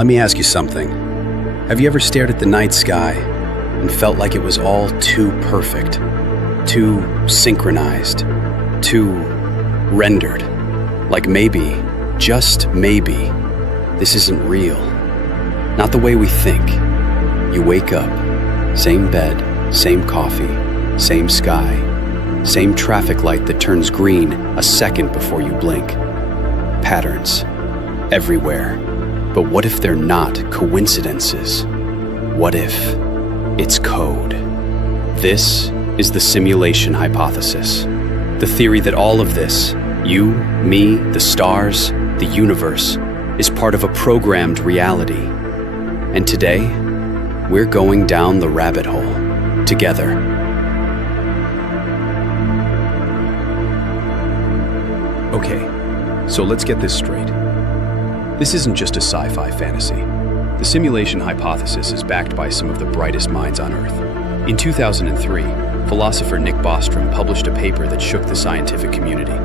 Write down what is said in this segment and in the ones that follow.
Let me ask you something. Have you ever stared at the night sky and felt like it was all too perfect, too synchronized, too rendered? Like maybe, just maybe, this isn't real. Not the way we think. You wake up, same bed, same coffee, same sky, same traffic light that turns green a second before you blink. Patterns, everywhere. But what if they're not coincidences? What if it's code? This is the simulation hypothesis. The theory that all of this, you, me, the stars, the universe, is part of a programmed reality. And today, we're going down the rabbit hole together. Okay, so let's get this straight. This isn't just a sci-fi fantasy. The simulation hypothesis is backed by some of the brightest minds on Earth. In 2003, philosopher Nick Bostrom published a paper that shook the scientific community.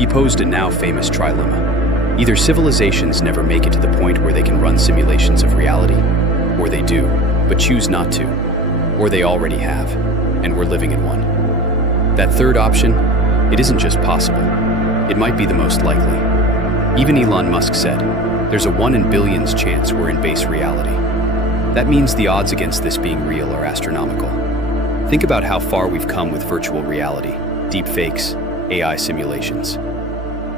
He posed a now famous trilemma. Either civilizations never make it to the point where they can run simulations of reality, or they do, but choose not to, or they already have, and we're living in one. That third option, it isn't just possible, it might be the most likely. Even Elon Musk said, there's a 1 in billions chance we're in base reality. That means the odds against this being real are astronomical. Think about how far we've come with virtual reality, deep fakes, AI simulations.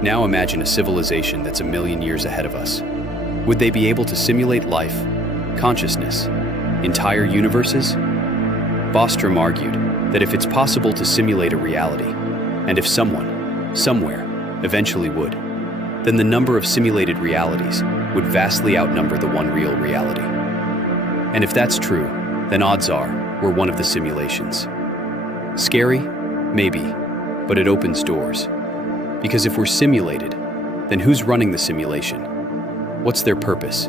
Now imagine a civilization that's 1 million years ahead of us. Would they be able to simulate life, consciousness, entire universes? Bostrom argued that if it's possible to simulate a reality, and if someone, somewhere, eventually would, then the number of simulated realities would vastly outnumber the one real reality. And if that's true, then odds are we're one of the simulations. Scary? Maybe, but it opens doors. Because if we're simulated, then who's running the simulation? What's their purpose?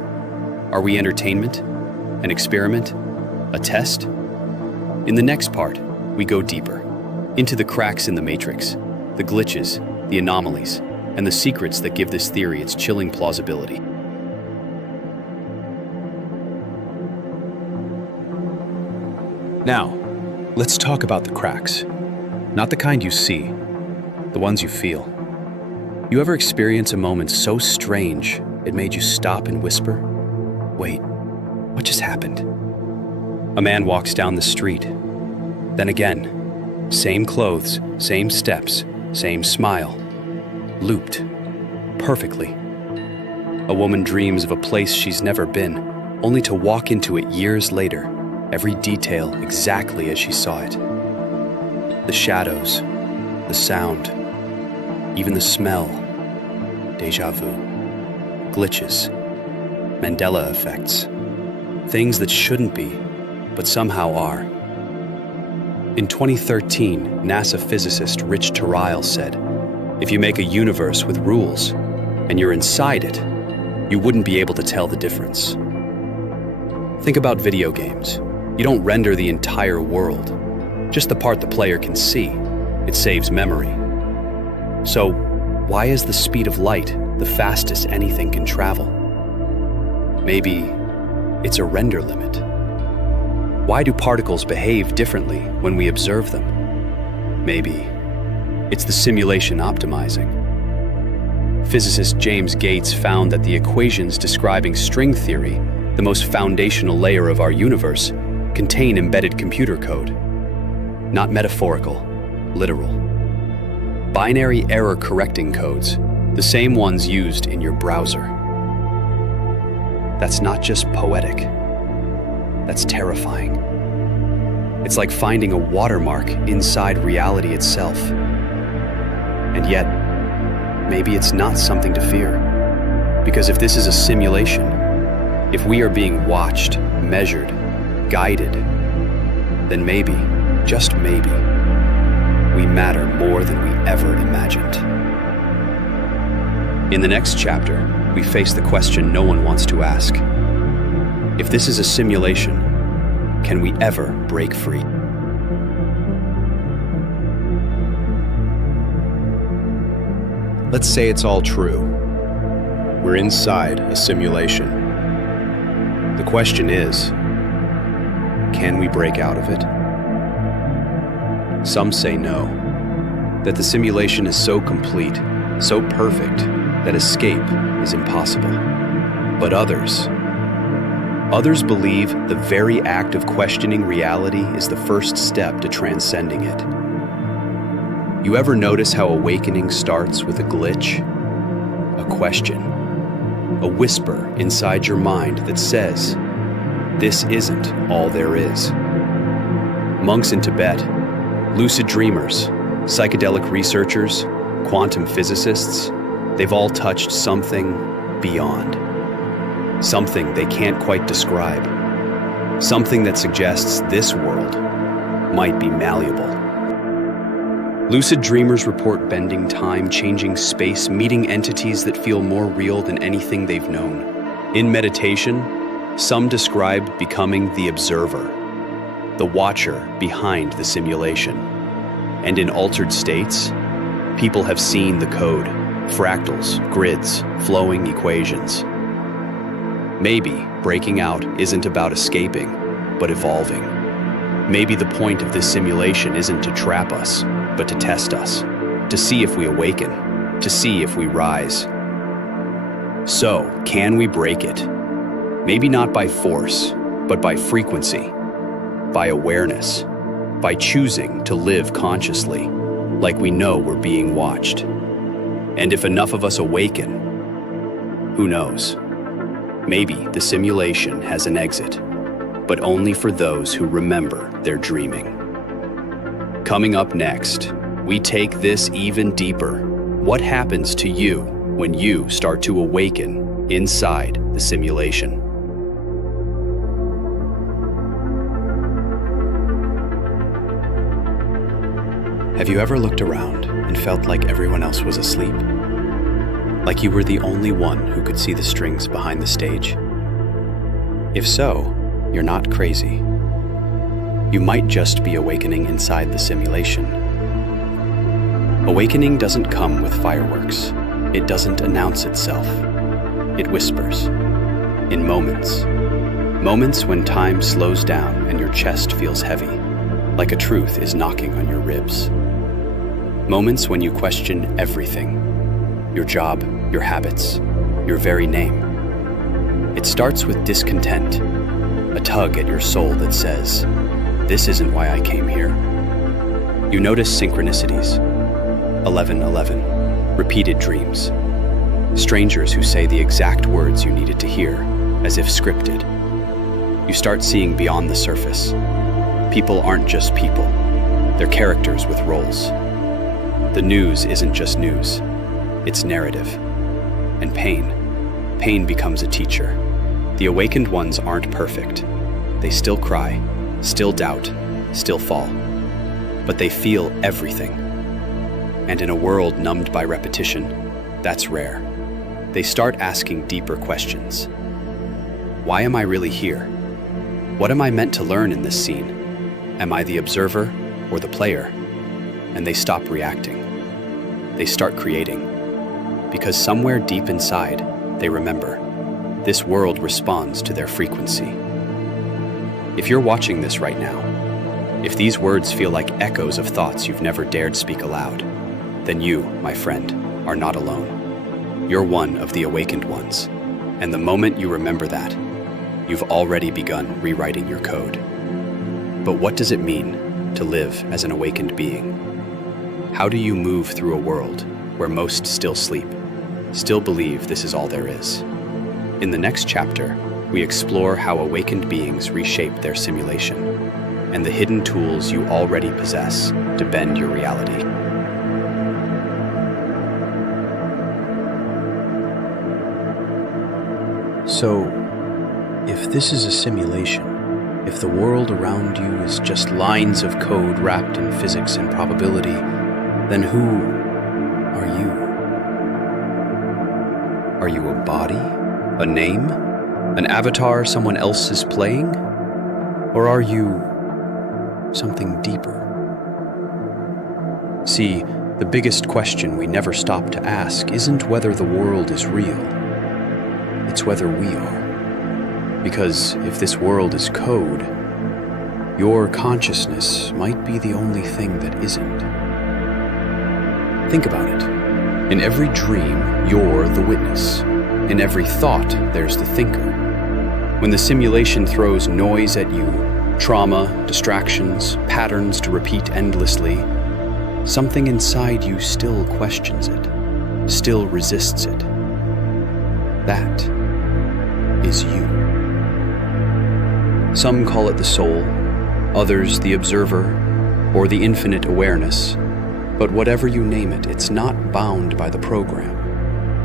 Are we entertainment? An experiment? A test? In the next part, we go deeper, into the cracks in the matrix, the glitches, the anomalies, and the secrets that give this theory its chilling plausibility. Now, let's talk about the cracks. Not the kind you see, the ones you feel. You ever experience a moment so strange it made you stop and whisper, "Wait, what just happened?" A man walks down the street. Then again, same clothes, same steps, same smile. Looped. Perfectly. A woman dreams of a place she's never been, only to walk into it years later, every detail exactly as she saw it. The shadows, the sound, even the smell. Déjà vu. Glitches. Mandela effects. Things that shouldn't be, but somehow are. In 2013, NASA physicist Rich Terrile said, "If you make a universe with rules, and you're inside it, you wouldn't be able to tell the difference." Think about video games. You don't render the entire world, just the part the player can see. It saves memory. So, why is the speed of light the fastest anything can travel? Maybe it's a render limit. Why do particles behave differently when we observe them? Maybe it's the simulation optimizing. Physicist James Gates found that the equations describing string theory, the most foundational layer of our universe, contain embedded computer code. Not metaphorical, literal. Binary error correcting codes, the same ones used in your browser. That's not just poetic. That's terrifying. It's like finding a watermark inside reality itself. And yet, maybe it's not something to fear. Because if this is a simulation, if we are being watched, measured, guided, then maybe, just maybe, we matter more than we ever imagined. In the next chapter, we face the question no one wants to ask. If this is a simulation, can we ever break free? Let's say it's all true. We're inside a simulation. The question is, can we break out of it? Some say no, that the simulation is so complete, so perfect, that escape is impossible. But others believe the very act of questioning reality is the first step to transcending it. You ever notice how awakening starts with a glitch? A question, a whisper inside your mind that says, this isn't all there is. Monks in Tibet, lucid dreamers, psychedelic researchers, quantum physicists, they've all touched something beyond. Something they can't quite describe. Something that suggests this world might be malleable. Lucid dreamers report bending time, changing space, meeting entities that feel more real than anything they've known. In meditation, some describe becoming the observer, the watcher behind the simulation. And in altered states, people have seen the code, fractals, grids, flowing equations. Maybe breaking out isn't about escaping, but evolving. Maybe the point of this simulation isn't to trap us, but to test us, to see if we awaken, to see if we rise. So, can we break it? Maybe not by force, but by frequency, by awareness, by choosing to live consciously, like we know we're being watched. And if enough of us awaken, who knows? Maybe the simulation has an exit, but only for those who remember their dreaming. Coming up next, we take this even deeper. What happens to you when you start to awaken inside the simulation? Have you ever looked around and felt like everyone else was asleep? Like you were the only one who could see the strings behind the stage? If so, you're not crazy. You might just be awakening inside the simulation. Awakening doesn't come with fireworks. It doesn't announce itself. It whispers. In moments. Moments when time slows down and your chest feels heavy, like a truth is knocking on your ribs. Moments when you question everything. Your job, your habits, your very name. It starts with discontent, a tug at your soul that says, this isn't why I came here. You notice synchronicities, 11:11, repeated dreams, strangers who say the exact words you needed to hear, as if scripted. You start seeing beyond the surface. People aren't just people, they're characters with roles. The news isn't just news, it's narrative. And pain becomes a teacher. The awakened ones aren't perfect. They still cry, still doubt, still fall. But they feel everything. And in a world numbed by repetition, that's rare. They start asking deeper questions. Why am I really here? What am I meant to learn in this scene? Am I the observer or the player? And they stop reacting. They start creating. Because somewhere deep inside, they remember, this world responds to their frequency. If you're watching this right now, if these words feel like echoes of thoughts you've never dared speak aloud, then you, my friend, are not alone. You're one of the awakened ones. And the moment you remember that, you've already begun rewriting your code. But what does it mean to live as an awakened being? How do you move through a world where most still sleep, still believe this is all there is? In the next chapter, we explore how awakened beings reshape their simulation and the hidden tools you already possess to bend your reality. So, if this is a simulation, if the world around you is just lines of code wrapped in physics and probability, then who are you? Are you a body? A name? An avatar someone else is playing? Or are you something deeper? See, the biggest question we never stop to ask isn't whether the world is real. It's whether we are. Because if this world is code, your consciousness might be the only thing that isn't. Think about it. In every dream, you're the witness. In every thought, there's the thinker. When the simulation throws noise at you, trauma, distractions, patterns to repeat endlessly, something inside you still questions it, still resists it. That is you. Some call it the soul, others the observer, or the infinite awareness. But whatever you name it, it's not bound by the program.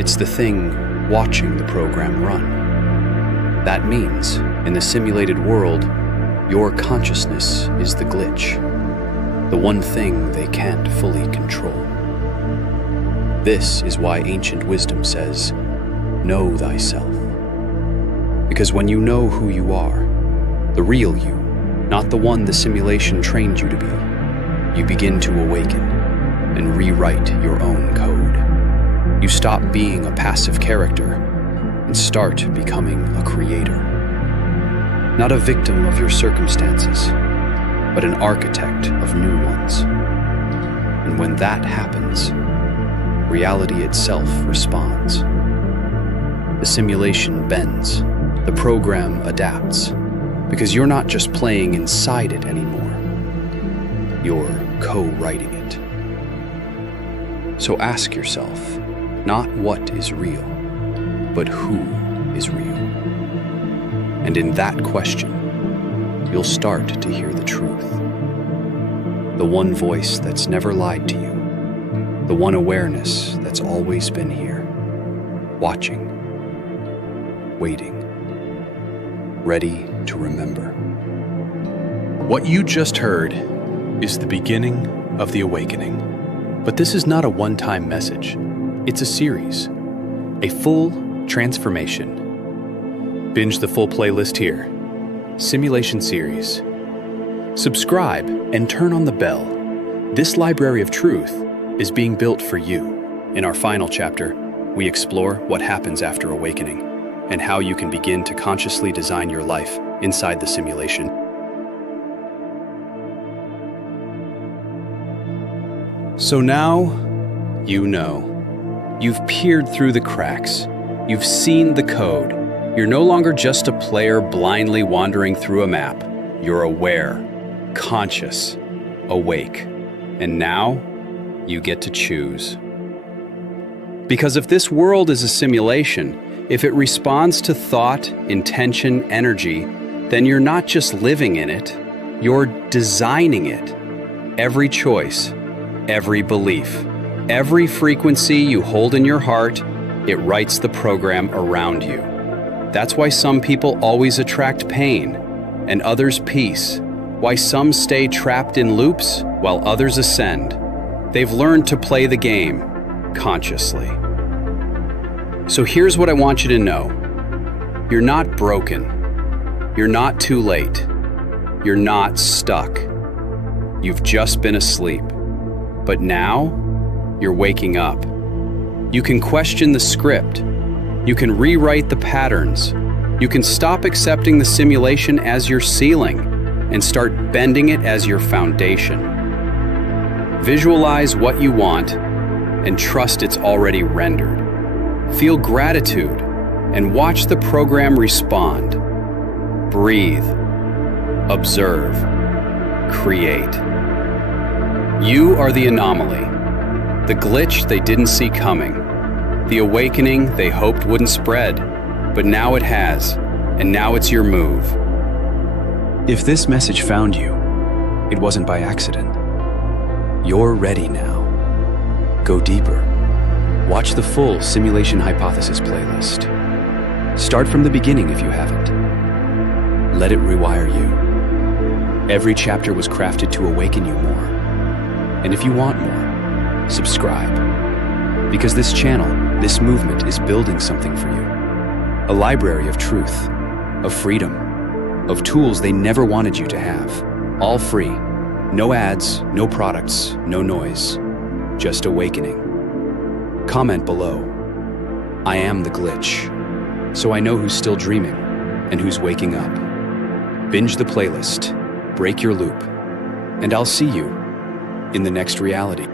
It's the thing watching the program run. That means, in the simulated world, your consciousness is the glitch, the one thing they can't fully control. This is why ancient wisdom says, know thyself. Because when you know who you are, the real you, not the one the simulation trained you to be, you begin to awaken and rewrite your own code. You stop being a passive character and start becoming a creator. Not a victim of your circumstances, but an architect of new ones. And when that happens, reality itself responds. The simulation bends, the program adapts, because you're not just playing inside it anymore. You're co-writing it. So ask yourself, not what is real, but who is real. And in that question, you'll start to hear the truth. The one voice that's never lied to you. The one awareness that's always been here. Watching. Waiting. Ready to remember. What you just heard is the beginning of the awakening. But this is not a one-time message. It's a series. A full transformation. Binge the full playlist here. Simulation series. Subscribe and turn on the bell. This library of truth is being built for you. In our final chapter, we explore what happens after awakening and how you can begin to consciously design your life inside the simulation. So now, you know. You've peered through the cracks. You've seen the code. You're no longer just a player blindly wandering through a map. You're aware, conscious, awake. And now, you get to choose. Because if this world is a simulation, if it responds to thought, intention, energy, then you're not just living in it, you're designing it. Every choice, every belief, every frequency you hold in your heart, it writes the program around you. That's why some people always attract pain and others peace. Why some stay trapped in loops while others ascend. They've learned to play the game consciously. So here's what I want you to know. You're not broken. You're not too late. You're not stuck. You've just been asleep. But now, you're waking up. You can question the script. You can rewrite the patterns. You can stop accepting the simulation as your ceiling and start bending it as your foundation. Visualize what you want and trust it's already rendered. Feel gratitude and watch the program respond. Breathe. Observe. Create. You are the anomaly, the glitch they didn't see coming, the awakening they hoped wouldn't spread, but now it has, and now it's your move. If this message found you, it wasn't by accident. You're ready now. Go deeper. Watch the full Simulation Hypothesis playlist. Start from the beginning if you haven't. Let it rewire you. Every chapter was crafted to awaken you more. And if you want more, subscribe. Because this channel, this movement is building something for you. A library of truth, of freedom, of tools they never wanted you to have. All free. No ads, no products, no noise. Just awakening. Comment below. I am the glitch, so I know who's still dreaming and who's waking up. Binge the playlist, break your loop, and I'll see you in the next reality.